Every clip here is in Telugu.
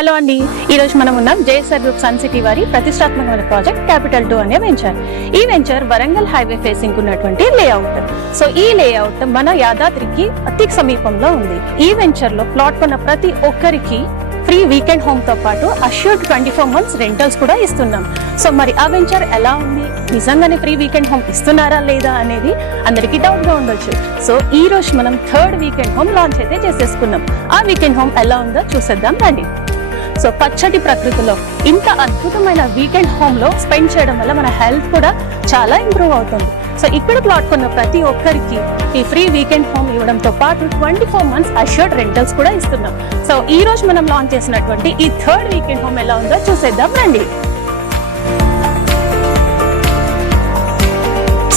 హలో అండి, ఈరోజు మనం ఉన్నాం జేఎస్ఆర్ గ్రూప్ సన్ సిటీ వారి ప్రతిష్టాత్మకమైన ప్రాజెక్ట్ క్యాపిటల్ 2 అనే వెంచర్. ఈ వెంచర్ వరంగల్ హైవే ఫేసింగ్ ఉన్నటువంటి లేఅవుట్. సో ఈ లేఅవుట్ మన యాదాద్రికి అతి సమీపంలో ఉంది. ఈ వెంచర్ లో ప్లాట్ కొన్న ప్రతి ఒక్కరికి ఫ్రీ వీకెండ్ హోమ్ తో పాటు అష్యూర్డ్ 24 months రెంటల్స్ కూడా ఇస్తున్నాం. సో మరి ఆ వెంచర్ ఎలా ఉంది, నిజంగానే ఫ్రీ వీకెండ్ హోమ్ ఇస్తున్నారా లేదా అనేది అందరికీ డౌట్ గా ఉండొచ్చు. సో ఈ రోజు మనం 3rd వీకెండ్ హోమ్ లాంచ్ అయితే చేసేసుకున్నాం. ఆ వీకెండ్ హోమ్ ఎలా ఉందో చూసేద్దాం రండి. సో పచ్చటి ప్రకృతిలో ఇంత అద్భుతమైన వీకెండ్ హోమ్ లో స్పెండ్ చేయడం వల్ల మన హెల్త్ కూడా చాలా ఇంప్రూవ్ అవుతుంది. సో ఇక్కడ ప్లాట్ కొన్న ప్రతి ఒక్కరికి ఈ ఫ్రీ వీకెండ్ హోమ్ ఇవ్వడంతో పాటు 24 months అష్యూర్డ్ రెంటల్స్ కూడా ఇస్తున్నాం. సో ఈ రోజు మనం లాంచ్ చేసినటువంటి ఈ 3rd వీకెండ్ హోమ్ ఎలా ఉందో చూసేద్దాం రండి.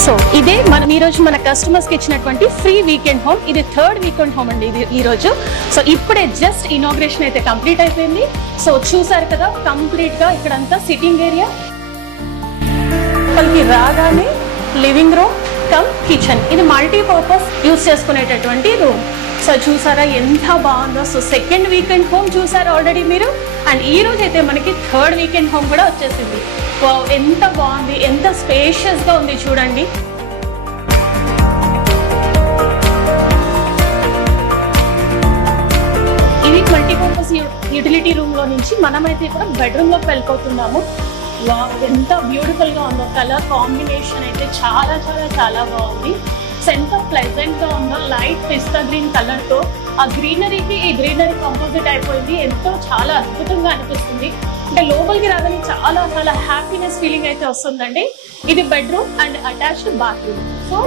సో ఇదే మనం ఈ రోజు మన కస్టమర్స్ కి ఇచ్చినటువంటి ఫ్రీ వీకెండ్ హోమ్. ఇది 3rd వీకెండ్ హోమ్ అండి ఇది ఈ రోజు. సో ఇప్పుడే జస్ట్ ఇనాగ్రేషన్ అయితే కంప్లీట్ అయిపోయింది. సో చూసారు కదా, కంప్లీట్ గా ఇక్కడంతా సిట్టింగ్ ఏరియా, వాళ్ళకి రాగానే లివింగ్ రూమ్ కమ్ కిచెన్, ఇది మల్టీపర్పస్ యూజ్ చేసుకునేటటువంటి రూమ్. సో చూసారా ఎంత బాగుందో. సో 2nd వీకెండ్ హోమ్ చూసారా ఆల్రెడీ మీరు, అండ్ ఈ రోజు అయితే మనకి 3rd వీకెండ్ హోమ్ కూడా వచ్చేసింది. ఎంత బాగుంది, ఎంత స్పేషియస్ గా ఉంది చూడండి. ఇది మల్టీపర్పస్ యూటిలిటీ రూమ్ లో నుంచి మనమైతే ఇప్పుడు బెడ్రూమ్ లోకి వెళ్ళిపోతున్నాము. ఎంత బ్యూటిఫుల్ గా ఉందో, కలర్ కాంబినేషన్ అయితే చాలా చాలా చాలా బాగుంది. ఎంత ప్లెజెంట్ గా ఉందో, లైట్ పిస్తా గ్రీన్ కలర్ తో ఆ గ్రీనరీకి ఈ గ్రీనరీ కంపోజిట్ అయిపోయింది. ఎంతో చాలా అద్భుతంగా అనిపిస్తుంది. అంటే లోపలికి రాగానే చాలా చాలా హ్యాపీనెస్ ఫీలింగ్ అయితే వస్తుందండి. ఇది bedroom and attached bathroom. So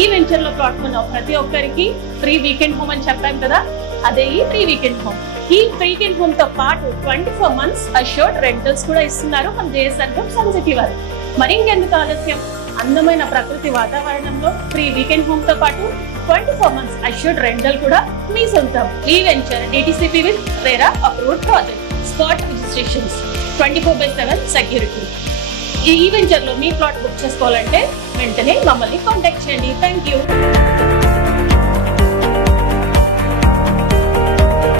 ఈ వెంచర్ లో ప్లాట్ కొన్న ప్రతి ఒక్కరికి ఫ్రీ వీకెండ్ హోమ్ అని చెప్పాం కదా, అదే ఈ ఫ్రీ వీకెండ్ హోమ్. ఈ వీకెండ్ హోమ్ తో పాటు 24 months అష్యూర్డ్ రెంటల్స్ కూడా ఇస్తున్నారు మన జేఎస్ఆర్ గ్రూప్ సన్ సిటీ వారు. మరి ఇంకెందుకు ఆలస్యం, అందమైన ప్రకృతి వాతావరణంలో ఫ్రీ వీకెండ్ హోమ్ తో పాటు 24 months అష్యూర్డ్ రెంటల్ కూడా మీ సొంతం. ఈ venture DTCP with RERA approved project, spot registrations, 24/7 security. ఈ వెంచర్ లో మీ ప్లాట్ బుక్ చేసుకోవాలంటే వెంటనే మమ్మల్ని కాంటాక్ట్ చేయండి. Thank you.